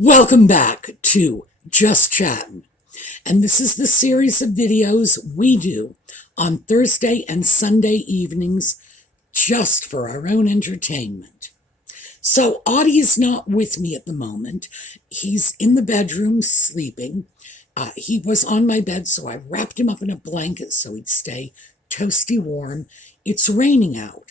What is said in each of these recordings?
Welcome back to Just Chattin', and this is the series of videos we do on Thursday and Sunday evenings just for our own entertainment. So Audie is not with me at the moment. He's in the bedroom sleeping. He was on my bed, so I wrapped him up in a blanket so he'd stay toasty warm. It's raining out,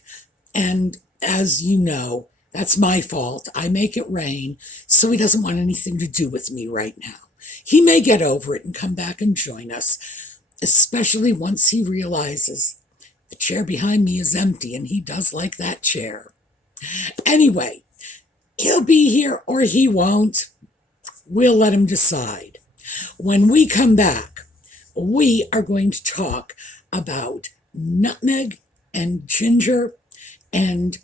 and as you know, that's my fault. I make it rain, so he doesn't want anything to do with me right now. He may get over it and come back and join us, especially once he realizes the chair behind me is empty, and he does like that chair. Anyway, he'll be here or he won't. We'll let him decide. When we come back, we are going to talk about nutmeg and ginger and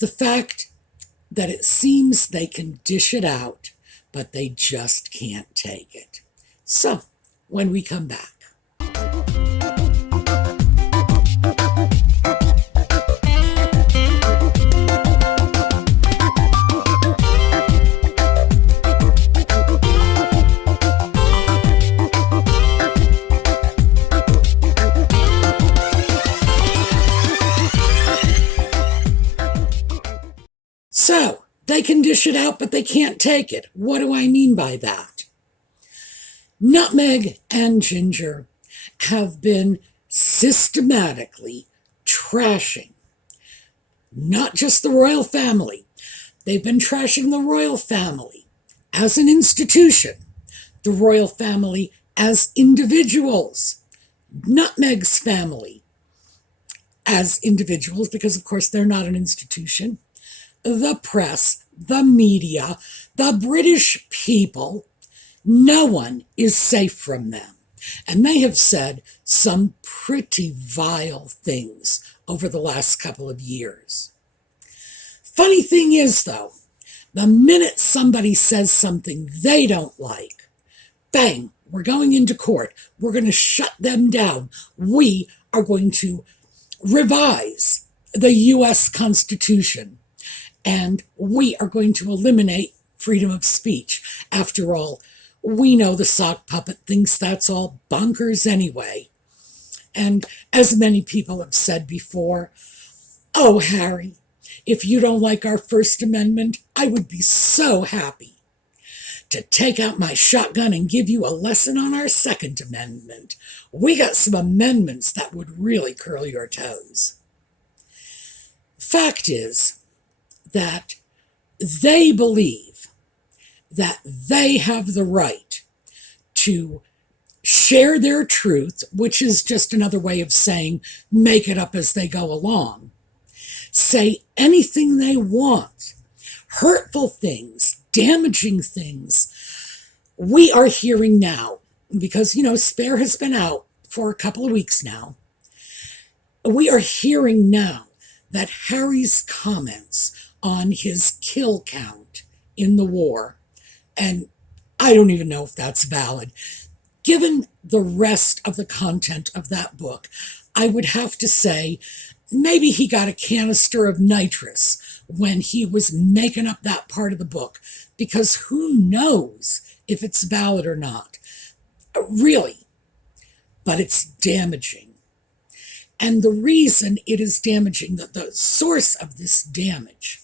the fact that it seems they can dish it out, but they just can't take it. So, when we come back. So, they can dish it out, but they can't take it. What do I mean by that? Nutmeg and ginger have been systematically trashing not just the royal family. They've been trashing the royal family as an institution, the royal family as individuals, Nutmeg's family as individuals, because of course they're not an institution, the press, the media, the British people. No one is safe from them. And they have said some pretty vile things over the last couple of years. Funny thing is, though, the minute somebody says something they don't like, bang, we're going into court. We're going to shut them down. We are going to revise the U.S. Constitution. And we are going to eliminate freedom of speech. After all, we know the sock puppet thinks that's all bonkers anyway. And as many people have said before, oh, Harry, if you don't like our First Amendment, I would be so happy to take out my shotgun and give you a lesson on our Second Amendment. We got some amendments that would really curl your toes. Fact is that they believe that they have the right to share their truth, which is just another way of saying make it up as they go along, say anything they want, hurtful things, damaging things. We are hearing now, because, Spare has been out for a couple of weeks now, we are hearing now that Harry's comments on his kill count in the war, and I don't even know if that's valid. Given the rest of the content of that book, I would have to say maybe he got a canister of nitrous when he was making up that part of the book, because who knows if it's valid or not. Really. But it's damaging. And the reason it is damaging, the source of this damage,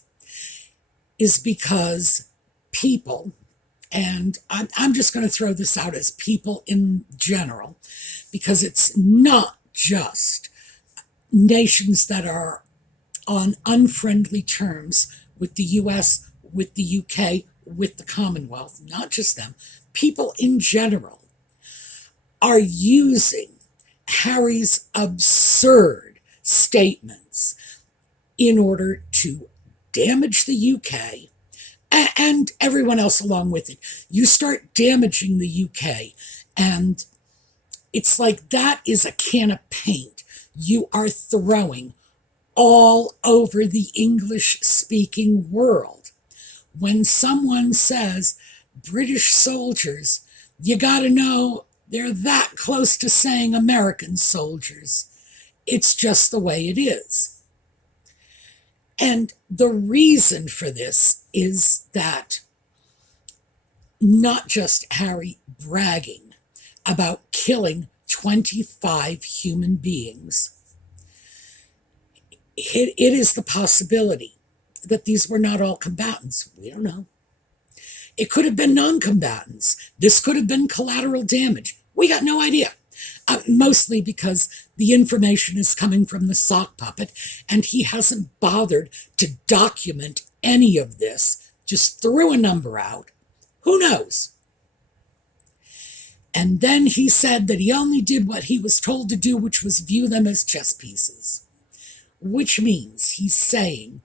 is because people, and I'm just going to throw this out as people in general, because it's not just nations that are on unfriendly terms with the US, with the UK, with the Commonwealth, not just them. People in general are using Harry's absurd statements in order to damage the UK and everyone else along with it. You start damaging the UK, and it's like that is a can of paint you are throwing all over the English-speaking world. When someone says British soldiers, you gotta know they're that close to saying American soldiers. It's just the way it is. And the reason for this is that not just Harry bragging about killing 25 human beings. It is the possibility that these were not all combatants. We don't know. It could have been non-combatants. This could have been collateral damage. We got no idea. Mostly because the information is coming from the sock puppet, and he hasn't bothered to document any of this. Just threw a number out. Who knows? And then he said that he only did what he was told to do, which was view them as chess pieces. Which means he's saying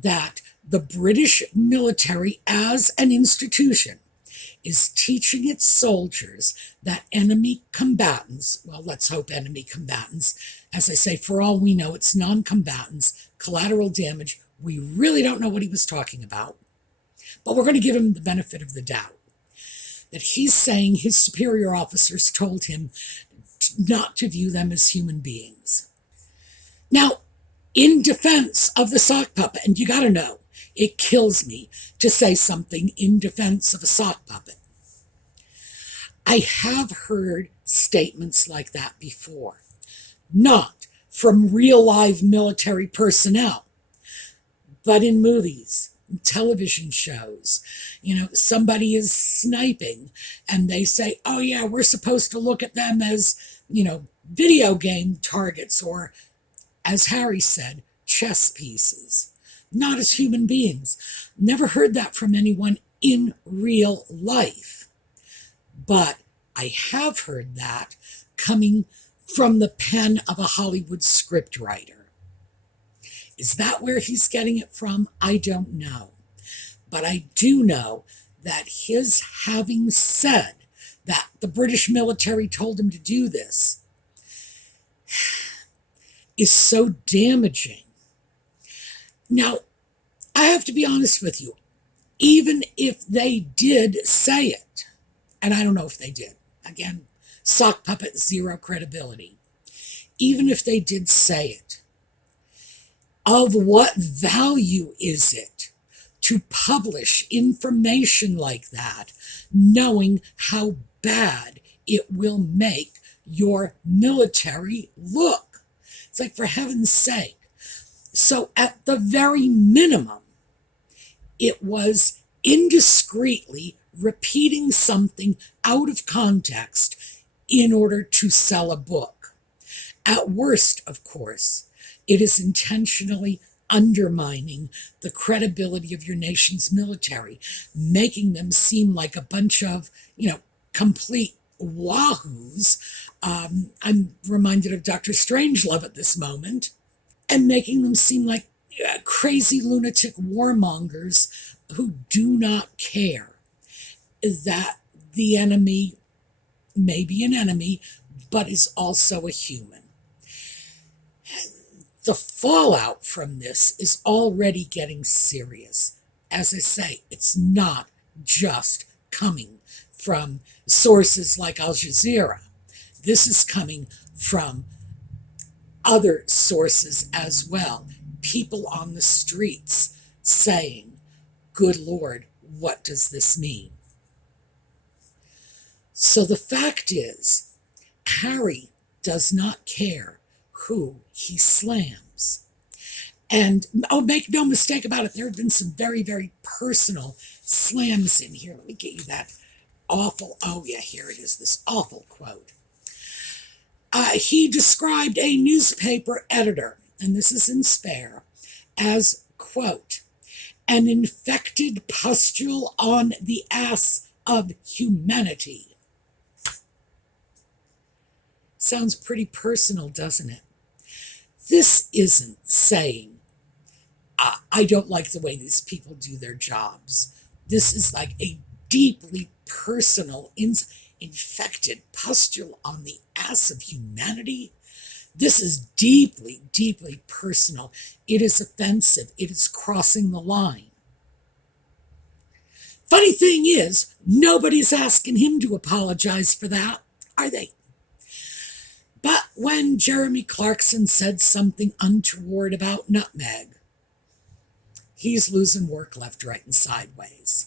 that the British military as an institution is teaching its soldiers that enemy combatants, well, let's hope enemy combatants, as I say, for all we know, it's non-combatants, collateral damage. We really don't know what he was talking about, but we're going to give him the benefit of the doubt. That he's saying his superior officers told him not to view them as human beings. Now, in defense of the sock puppet, and you got to know, it kills me to say something in defense of a sock puppet. I have heard statements like that before, not from real live military personnel, but in movies, television shows. Somebody is sniping and they say, oh yeah, we're supposed to look at them as, video game targets, or, as Harry said, chess pieces, not as human beings. Never heard that from anyone in real life. But I have heard that coming from the pen of a Hollywood scriptwriter. Is that where he's getting it from? I don't know. But I do know that his having said that the British military told him to do this is so damaging. Now, I have to be honest with you. Even if they did say it, and I don't know if they did, again, sock puppet, zero credibility. Even if they did say it, of what value is it to publish information like that, knowing how bad it will make your military look? It's like, for heaven's sake. So at the very minimum, it was indiscreetly repeating something out of context in order to sell a book. At worst, of course, it is intentionally undermining the credibility of your nation's military, making them seem like a bunch of, complete wahoos. I'm reminded of Dr. Strangelove at this moment, and making them seem like crazy lunatic warmongers who do not care that the enemy may be an enemy, but is also a human. The fallout from this is already getting serious. As I say, it's not just coming from sources like Al Jazeera. This is coming from other sources as well. People on the streets saying, good Lord, what does this mean? So the fact is, Harry does not care who he slams. And, make no mistake about it, there have been some very, very personal slams in here. Let me get you that awful, here it is, this awful quote. He described a newspaper editor, and this is in spare, as, quote, an infected pustule on the ass of humanity. Sounds pretty personal, doesn't it? This isn't saying, I don't like the way these people do their jobs. This is like a deeply personal, infected pustule on the ass of humanity. This is deeply, deeply personal. It is offensive. It is crossing the line. Funny thing is, nobody's asking him to apologize for that, are they? But when Jeremy Clarkson said something untoward about nutmeg, he's losing work left, right, and sideways.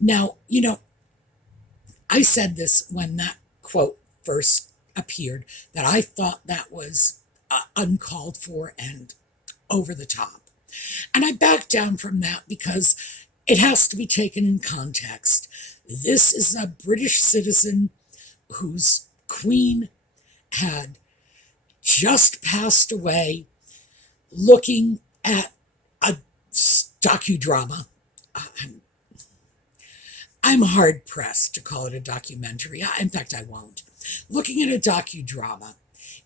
Now, I said this when that quote first appeared, that I thought that was uncalled for and over the top. And I backed down from that because it has to be taken in context. This is a British citizen whose queen had just passed away, looking at a docudrama. I'm hard pressed to call it a documentary. In fact, I won't. Looking at a docudrama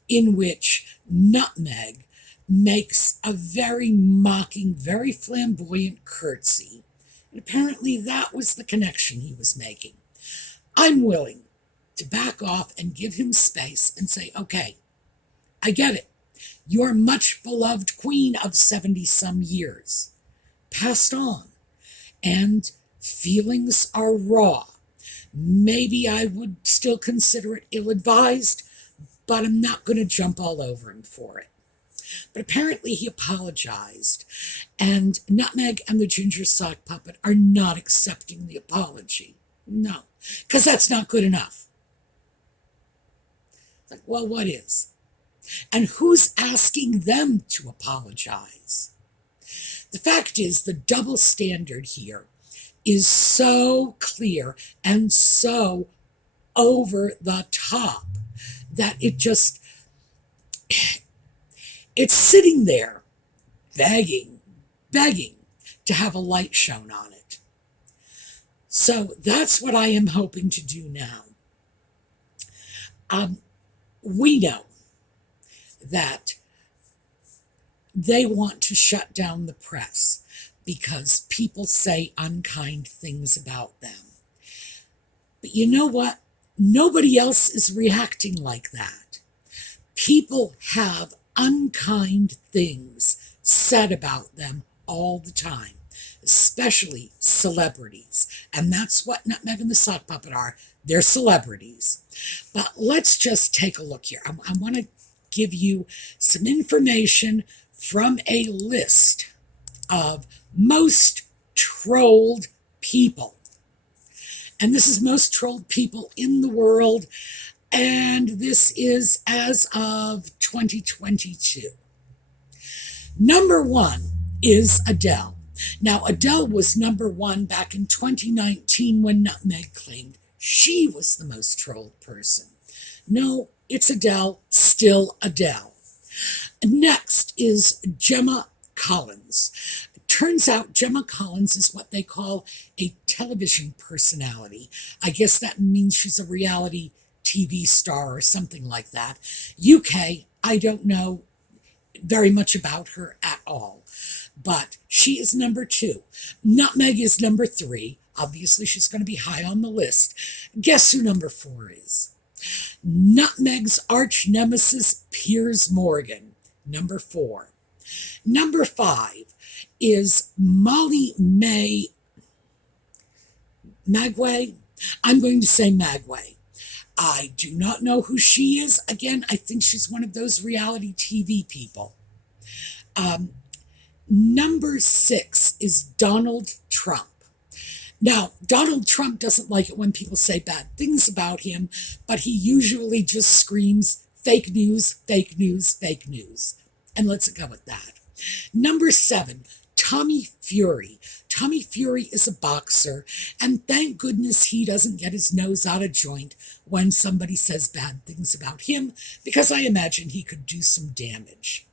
in which Nutmeg makes a very mocking, very flamboyant curtsy. And apparently that was the connection he was making. I'm willing to back off and give him space and say, okay, I get it. Your much beloved queen of 70 some years passed on, and feelings are raw. Maybe I would still consider it ill-advised, but I'm not going to jump all over him for it. But apparently he apologized, and Nutmeg and the Ginger Sock Puppet are not accepting the apology. No, because that's not good enough. Like, well, what is? And who's asking them to apologize? The fact is, the double standard here is so clear and so over the top that it's sitting there begging to have a light shown on it. So that's what I am hoping to do now. We know that they want to shut down the press because people say unkind things about them. But you know what? Nobody else is reacting like that. People have unkind things said about them all the time, especially celebrities. And that's what Nutmeg and the Sock Puppet are. They're celebrities. But let's just take a look here. I want to give you some information from a list of most trolled people. And this is most trolled people in the world, and this is as of 2022. Number 1 is Adele. Now, Adele was number 1 back in 2019 when Nutmeg claimed she was the most trolled person. No, it's Adele, still Adele. Next is Gemma Collins. It turns out Gemma Collins is what they call a television personality. I guess that means she's a reality TV star or something like that. UK, I don't know very much about her at all, but she is number 2. Nutmeg is number 3. Obviously, she's going to be high on the list. Guess who number 4 is? Nutmeg's arch nemesis, Piers Morgan, number 4. Number 5 is Molly May Magway. I'm going to say Magway. I do not know who she is. Again, I think she's one of those reality TV people. Number 6 is Donald Trump. Now, Donald Trump doesn't like it when people say bad things about him, but he usually just screams, fake news, fake news, fake news. And let's go with that. Number 7, Tommy Fury. Tommy Fury is a boxer, and thank goodness he doesn't get his nose out of joint when somebody says bad things about him, because I imagine he could do some damage.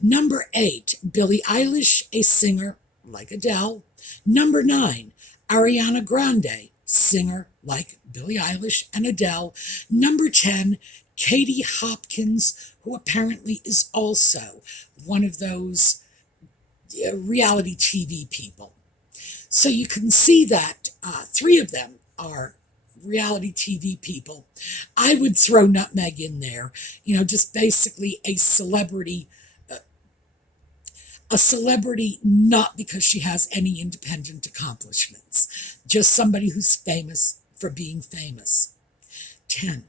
Number 8, Billie Eilish, a singer like Adele. Number 9, Ariana Grande, singer like Billie Eilish and Adele. Number 10, Katie Hopkins, who apparently is also one of those reality TV people. So you can see that 3 of them are reality TV people. I would throw Nutmeg in there, just basically a celebrity not because she has any independent accomplishments, just somebody who's famous for being famous. 10.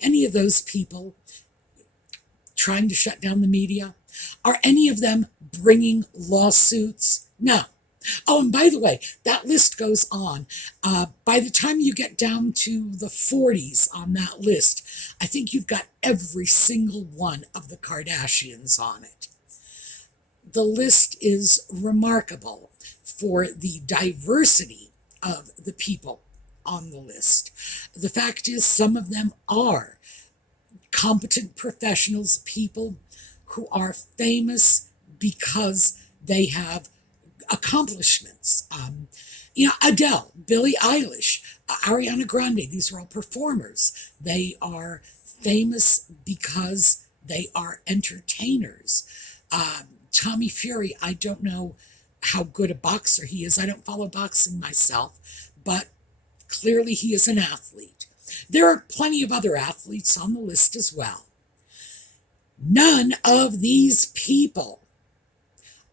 Any of those people trying to shut down the media? Are any of them bringing lawsuits? No. Oh, and by the way, that list goes on. By the time you get down to the 40s on that list, I think you've got every single one of the Kardashians on it. The list is remarkable for the diversity of the people on the list. The fact is, some of them are competent professionals, people who are famous because they have accomplishments. Adele, Billie Eilish, Ariana Grande, these are all performers. They are famous because they are entertainers. Tommy Fury, I don't know how good a boxer he is. I don't follow boxing myself, but clearly he is an athlete. There are plenty of other athletes on the list as well. None of these people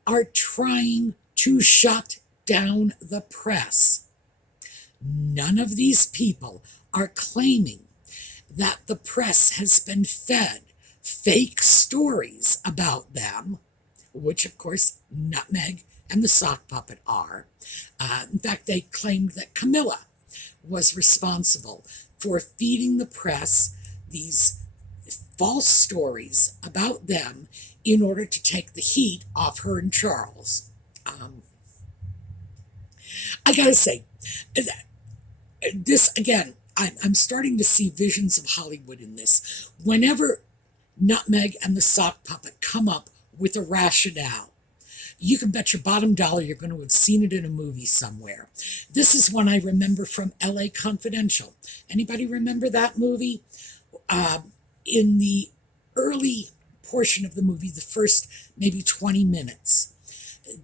are trying to shut down the press. None of these people are claiming that the press has been fed fake stories about them, which of course Nutmeg and the Sock Puppet are. In fact, they claimed that Camilla was responsible for feeding the press these false stories about them in order to take the heat off her and Charles. I gotta say, this again, I'm starting to see visions of Hollywood in this. Whenever Nutmeg and the Sock Puppet come up with a rationale, you can bet your bottom dollar you're going to have seen it in a movie somewhere. This is one I remember from LA Confidential. Anybody remember that movie? In the early portion of the movie, the first maybe 20 minutes,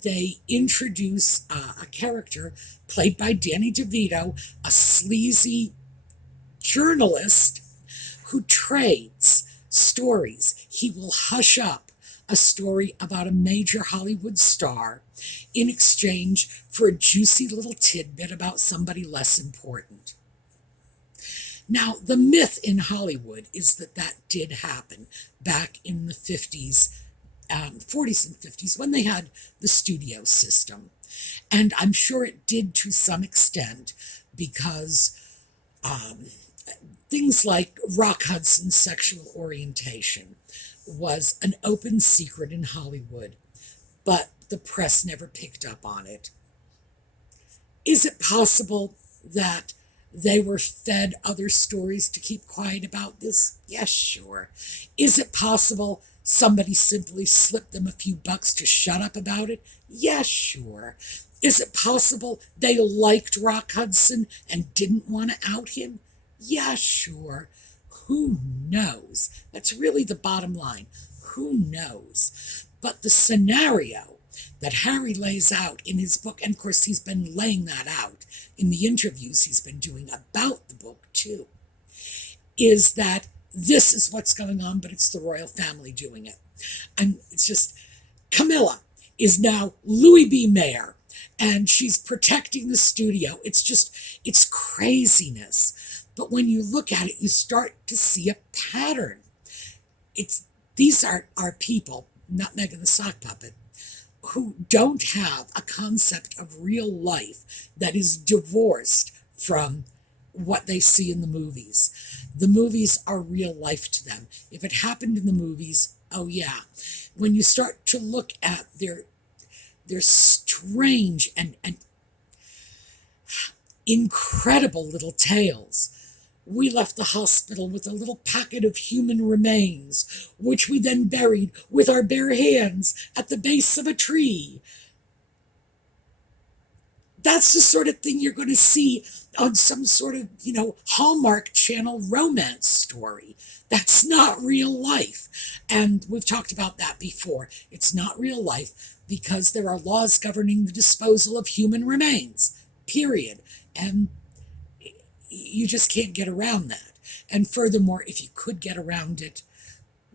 they introduce a character played by Danny DeVito, a sleazy journalist who trades stories. He will hush up a story about a major Hollywood star in exchange for a juicy little tidbit about somebody less important. Now, the myth in Hollywood is that that did happen back in the 40s and 50s, when they had the studio system. And I'm sure it did to some extent because things like Rock Hudson's sexual orientation was an open secret in Hollywood, but the press never picked up on it. Is it possible that they were fed other stories to keep quiet about this? Yes, sure. Is it possible somebody simply slipped them a few bucks to shut up about it? Yes, sure. Is it possible they liked Rock Hudson and didn't want to out him? Yeah, sure. Who knows? That's really the bottom line. Who knows? But the scenario that Harry lays out in his book, and of course he's been laying that out in the interviews he's been doing about the book too, is that this is what's going on, but it's the royal family doing it. And it's just, Camilla is now Louis B. Mayer, and she's protecting the studio. It's craziness. But when you look at it, you start to see a pattern. These are people, Nutmeg and the Sock Puppet, who don't have a concept of real life that is divorced from what they see in the movies. The movies are real life to them. If it happened in the movies, oh yeah. When you start to look at their strange and incredible little tales. We left the hospital with a little packet of human remains, which we then buried with our bare hands at the base of a tree. That's the sort of thing you're going to see on some sort of, Hallmark Channel romance story. That's not real life. And we've talked about that before. It's not real life because there are laws governing the disposal of human remains, period. And you just can't get around that. And furthermore, if you could get around it,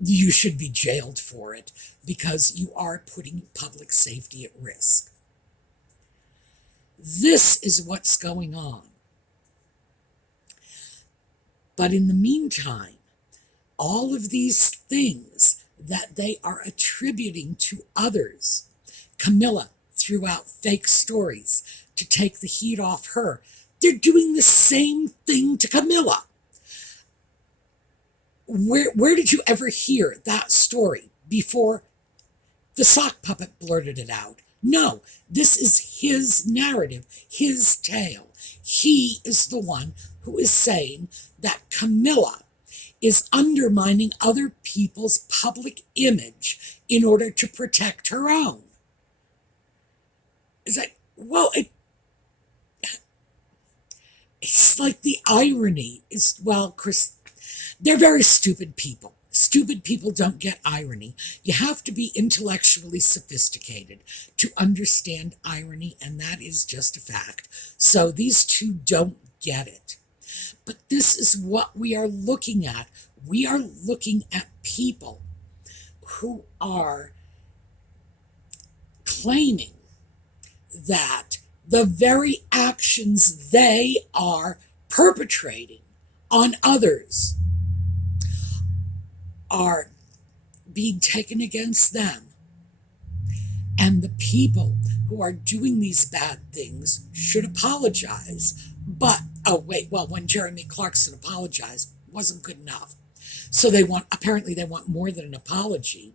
you should be jailed for it because you are putting public safety at risk. This is what's going on. But in the meantime, all of these things that they are attributing to others, Camilla threw out fake stories to take the heat off her. They're doing the same thing to Camilla. Where did you ever hear that story before the sock puppet blurted it out? No, this is his narrative, his tale. He is the one who is saying that Camilla is undermining other people's public image in order to protect her own. It's like, well, it's like the irony is, well, Chris, they're very stupid people. Stupid people don't get irony. You have to be intellectually sophisticated to understand irony, and that is just a fact. So these two don't get it. But this is what we are looking at. We are looking at people who are claiming that the very actions they are perpetrating on others are being taken against them. And the people who are doing these bad things should apologize. But, oh wait, well, when Jeremy Clarkson apologized, wasn't good enough. So apparently they want more than an apology.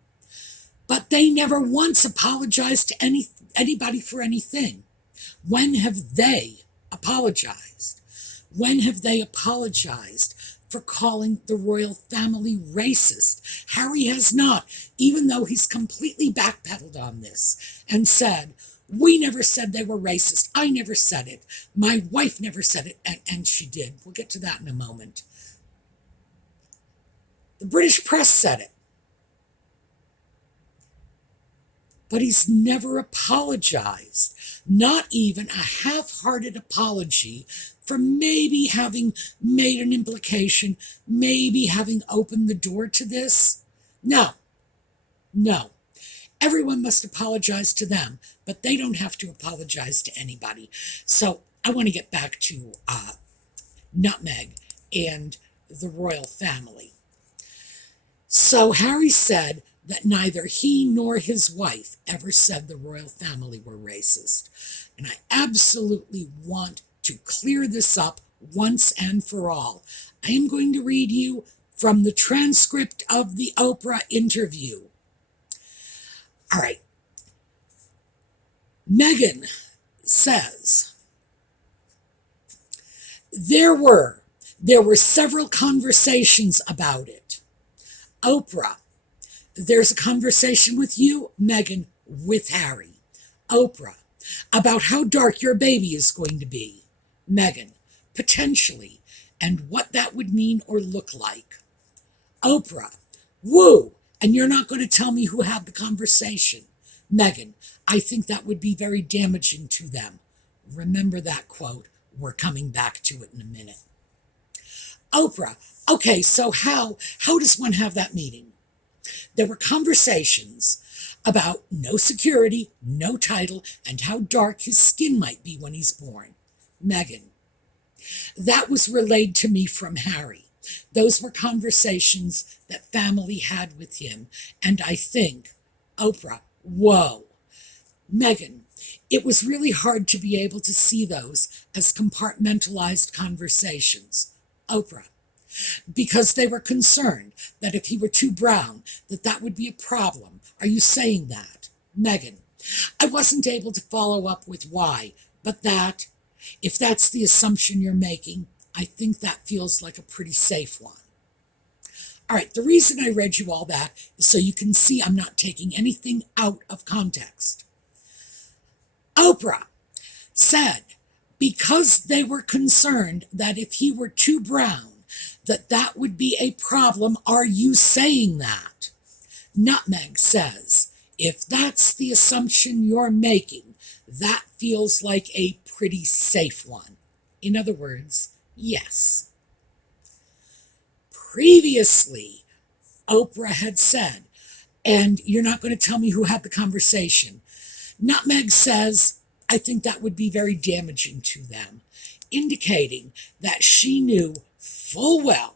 But they never once apologized to anybody for anything. When have they apologized? When have they apologized for calling the royal family racist? Harry has not, even though he's completely backpedaled on this and said, we never said they were racist. I never said it. My wife never said it, and she did. We'll get to that in a moment. The British press said it. But he's never apologized. Not even a half-hearted apology for maybe having made an implication, maybe having opened the door to this. No. Everyone must apologize to them, but they don't have to apologize to anybody. So I want to get back to Nutmeg and the royal family. So Harry said that neither he nor his wife ever said the royal family were racist. And I absolutely want to clear this up once and for all. I am going to read you from the transcript of the Oprah interview. All right. Meghan says, there were several conversations about it. Oprah, there's a conversation with you, Meghan, with Harry. Oprah, about how dark your baby is going to be. Meghan, potentially, and what that would mean or look like. Oprah, woo, and you're not going to tell me who had the conversation. Meghan, I think that would be very damaging to them. Remember that quote. We're coming back to it in a minute. Oprah, okay, so how does one have that meeting? There were conversations about no security, no title, and how dark his skin might be when he's born. Meghan, that was relayed to me from Harry. Those were conversations that family had with him, and I think, Oprah, whoa. Meghan, it was really hard to be able to see those as compartmentalized conversations. Oprah, because they were concerned that if he were too brown, that would be a problem. Are you saying that? Meghan, I wasn't able to follow up with why, but if that's the assumption you're making, I think that feels like a pretty safe one. All right, the reason I read you all that is so you can see I'm not taking anything out of context. Oprah said, because they were concerned that if he were too brown, that would be a problem. Are you saying that? Nutmeg says, if that's the assumption you're making, that feels like a pretty safe one. In other words, yes. Previously, Oprah had said, and you're not going to tell me who had the conversation. Nutmeg says, I think that would be very damaging to them, indicating that she knew full well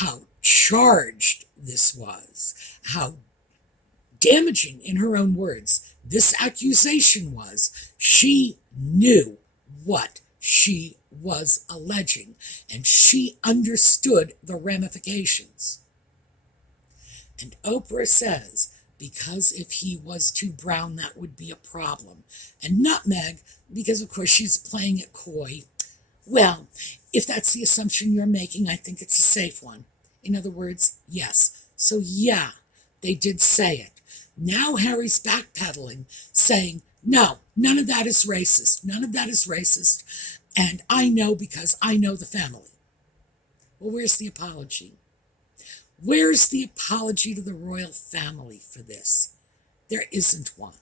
how charged this was, how damaging, in her own words, This accusation was she knew what she was alleging, and she understood the ramifications. And Oprah says, because if he was too brown, that would be a problem. And Nutmeg, because of course she's playing it coy. Well, if that's the assumption you're making, I think it's a safe one. In other words, yes. So yeah, they did say it. Now Harry's backpedaling, saying, no, none of that is racist. None of that is racist. And I know because I know the family. Well, where's the apology? Where's the apology to the royal family for this? There isn't one.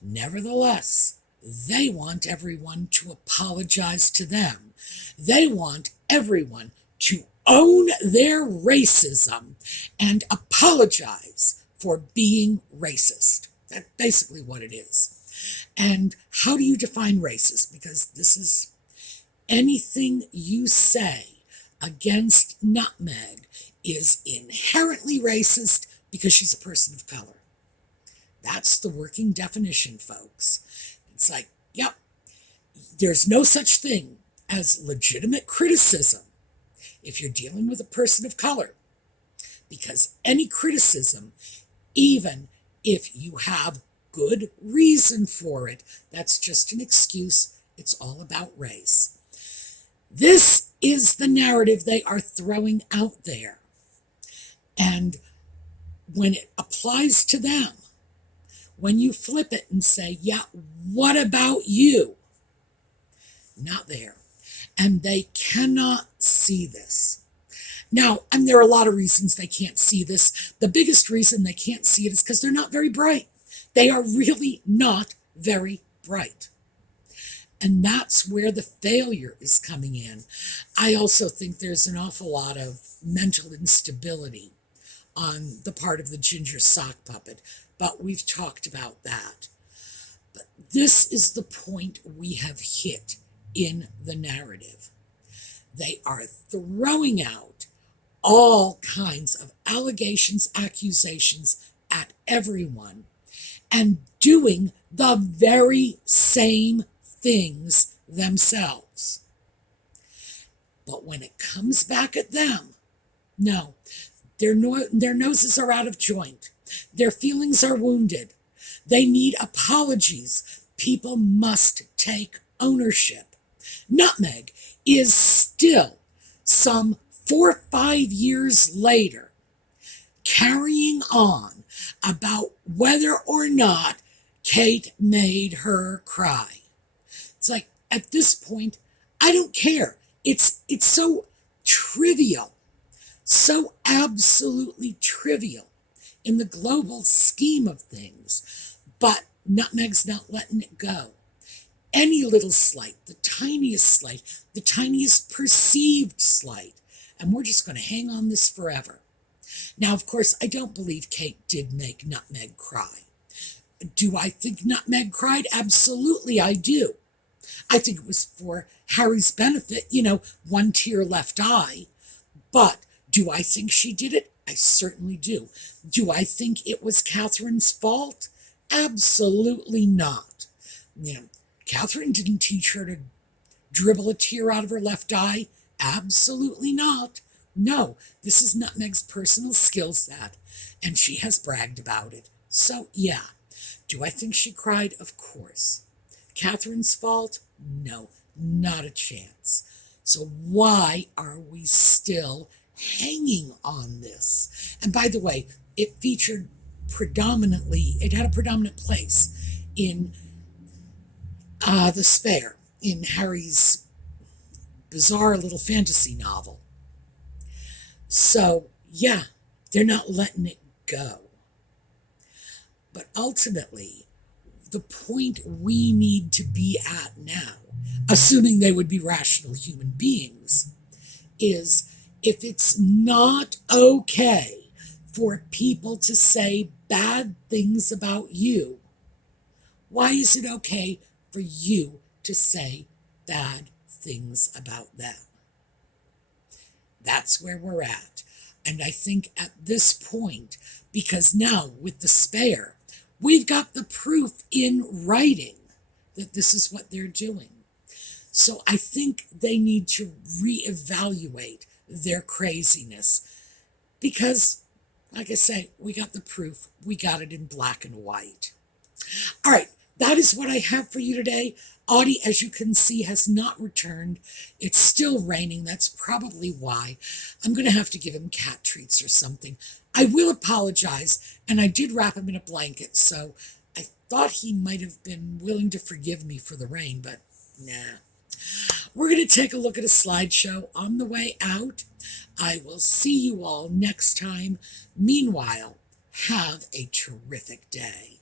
Nevertheless, they want everyone to apologize to them. They want everyone to own their racism and apologize for being racist. That's basically what it is. And how do you define racist? Because this is anything you say against Nutmeg is inherently racist because she's a person of color. That's the working definition, folks. It's like, yep, there's no such thing as legitimate criticism if you're dealing with a person of color. Because any criticism, even if you have good reason for it, that's just an excuse. It's all about race. This is the narrative they are throwing out there. And when it applies to them, when you flip it and say, yeah, what about you? Not there. And they cannot see this. Now, and there are a lot of reasons they can't see this. The biggest reason they can't see it is because they're not very bright. They are really not very bright. And that's where the failure is coming in. I also think there's an awful lot of mental instability on the part of the ginger sock puppet, but we've talked about that. But this is the point we have hit in the narrative. They are throwing out all kinds of allegations, accusations at everyone, and doing the very same things themselves. But when it comes back at them, no, their noses are out of joint. Their feelings are wounded. They need apologies. People must take ownership. Nutmeg is still, some 4 or 5 years later, carrying on about whether or not Kate made her cry. It's like, at this point, I don't care. It's so trivial, so absolutely trivial in the global scheme of things. But Nutmeg's not letting it go. Any little slight, the tiniest perceived slight, and we're just going to hang on this forever. Now, of course, I don't believe Kate did make Nutmeg cry. Do I think Nutmeg cried? Absolutely, I do. I think it was for Harry's benefit, one tear left eye. But do I think she did it? I certainly do. Do I think it was Catherine's fault? Absolutely not. Catherine didn't teach her to dribble a tear out of her left eye. Absolutely not. No, this is Nutmeg's personal skill set, and she has bragged about it. So, yeah. Do I think she cried? Of course. Catherine's fault? No, not a chance. So why are we still hanging on this? And by the way, it had a predominant place in The Spare, in Harry's bizarre little fantasy novel. So, yeah, they're not letting it go. But ultimately, the point we need to be at now, assuming they would be rational human beings, is if it's not okay for people to say bad things about you, why is it okay for you to say bad things about them? That's where we're at. And I think at this point, because now with The Spare, We've got the proof in writing that this is what they're doing. So I think they need to reevaluate their craziness because, like I say, we got the proof. We got it in black and white. All right, that is what I have for you today. Audie, as you can see, has not returned. It's still raining. That's probably why. I'm going to have to give him cat treats or something. I will apologize, and I did wrap him in a blanket, so I thought he might have been willing to forgive me for the rain, but nah. We're going to take a look at a slideshow on the way out. I will see you all next time. Meanwhile, have a terrific day.